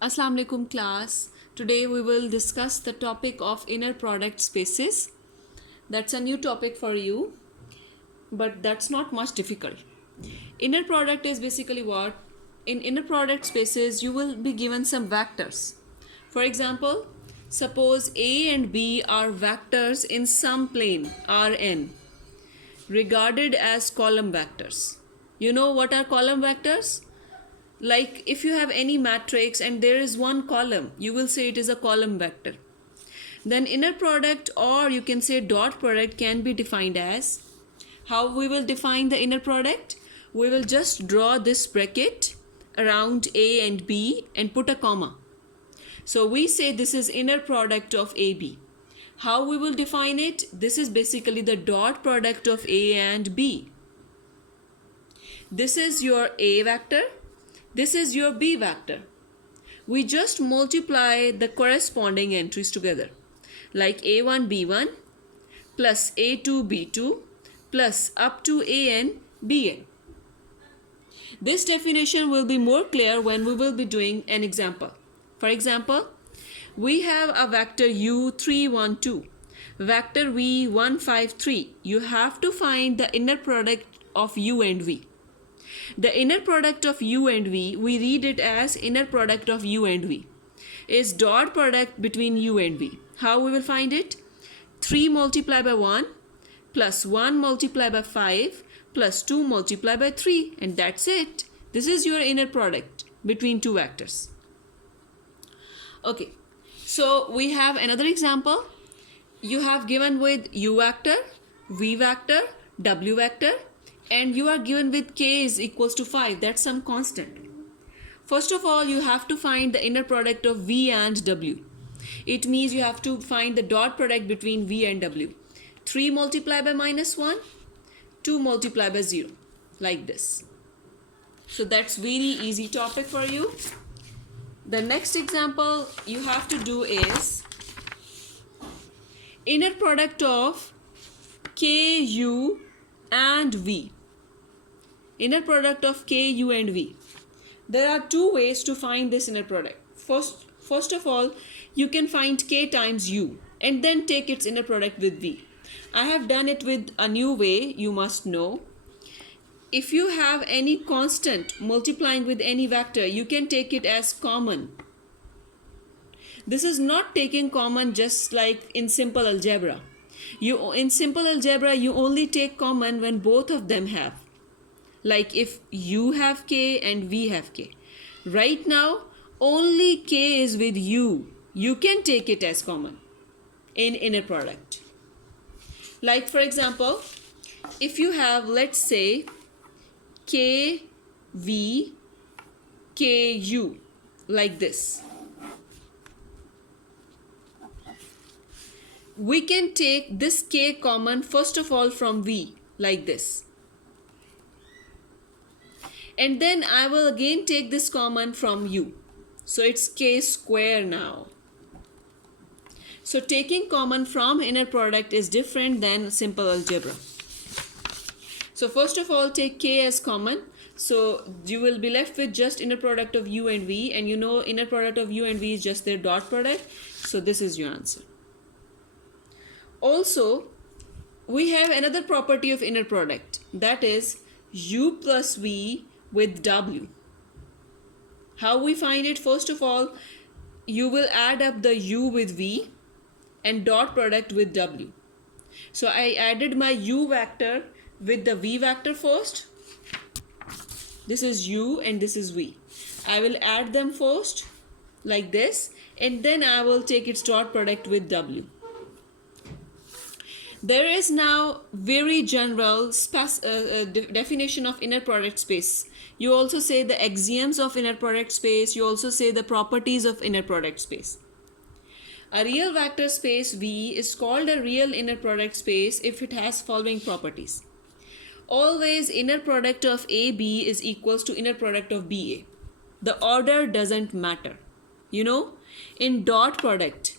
Assalamu alaikum class. Today we will discuss the topic of inner product spaces. That's a new topic for you, but that's not much difficult. Inner product is basically what? In inner product spaces, you will be given some vectors. For example, suppose A and B are vectors in some plane Rn, regarded as column vectors. You know what are column vectors? Like if you have any matrix and there is one column, you will say it is a column vector. Then inner product, or you can say dot product, can be defined as, how we will define the inner product? We will just draw this bracket around A and B and put a comma. So we say this is inner product of AB. How we will define it? This is basically the dot product of A and B. This is your A vector. This is your B vector. We just multiply the corresponding entries together, like A1 B1 plus A2 B2 plus up to AN BN. This definition will be more clear when we will be doing an example. For example, we have a vector U312, vector V153. You have to find the inner product of U and V. The inner product of U and V, we read it as inner product of U and V, is dot product between U and V. How we will find it? 3 multiplied by 1 plus 1 multiplied by 5 plus 2 multiplied by 3, and that's it. This is your inner product between two vectors. Okay, so we have another example. You have given with U vector, V vector, W vector, and you are given with k is equals to 5. That's some constant. First of all, you have to find the inner product of V and W. It means you have to find the dot product between V and W. 3 multiplied by minus 1, 2 multiplied by 0, like this. So that's very easy topic for you. The next example you have to do is inner product of KU and V. Inner product of K, U and V. There are two ways to find this inner product. First of all, you can find K times U and then take its inner product with V. I have done it with a new way, you must know. If you have any constant multiplying with any vector, you can take it as common. This is not taking common just like in simple algebra. In simple algebra, you only take common when both of them have. Like if U have K and V have K. Right now, only K is with U. You can take it as common in inner product. Like for example, if you have, let's say, K, V, K, U, like this. We can take this K common first of all from V, like this. And then I will again take this common from U. So it's K square now. So taking common from inner product is different than simple algebra. So first of all, take K as common. So you will be left with just inner product of U and V. And you know inner product of U and V is just their dot product. So this is your answer. Also, we have another property of inner product. That is U plus V with W. How we find it? First of all, you will add up the U with V and dot product with W. So I added my U vector with the V vector first. This is U and this is V. I will add them first like this, and then I will take its dot product with W. There is now very general definition of inner product space. You also say the axioms of inner product space. You also say the properties of inner product space. A real vector space V is called a real inner product space if it has following properties. Always inner product of AB is equals to inner product of BA. The order doesn't matter. You know, in dot product,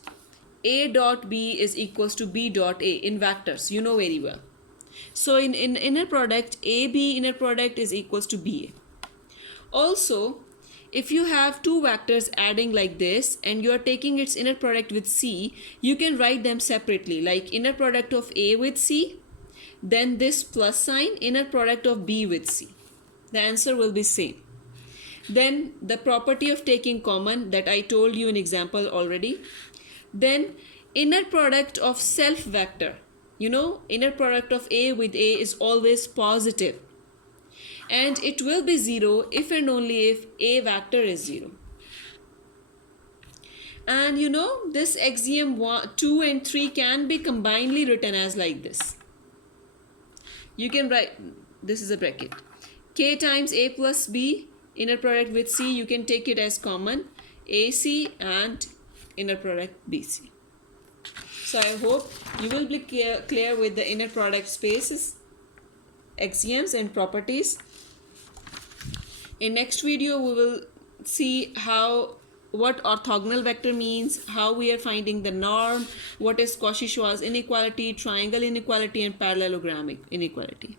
A dot B is equals to B dot A in vectors. You know very well. So in inner product, AB inner product is equals to BA. Also, if you have two vectors adding like this and you are taking its inner product with C, you can write them separately, like inner product of A with C, then this plus sign, inner product of B with C. The answer will be same. Then the property of taking common that I told you in example already. Then inner product of self vector. You know, inner product of A with A is always positive. And it will be 0 if and only if A vector is 0. And you know, this axiom 2 and 3 can be combinedly written as like this. You can write, this is a bracket. K times A plus B, inner product with C, you can take it as common. AC and inner product BC. So I hope you will be clear with the inner product spaces, axioms and properties. In next video, we will see what orthogonal vector means, how we are finding the norm, what is Cauchy-Schwarz inequality, triangle inequality, and parallelogram inequality.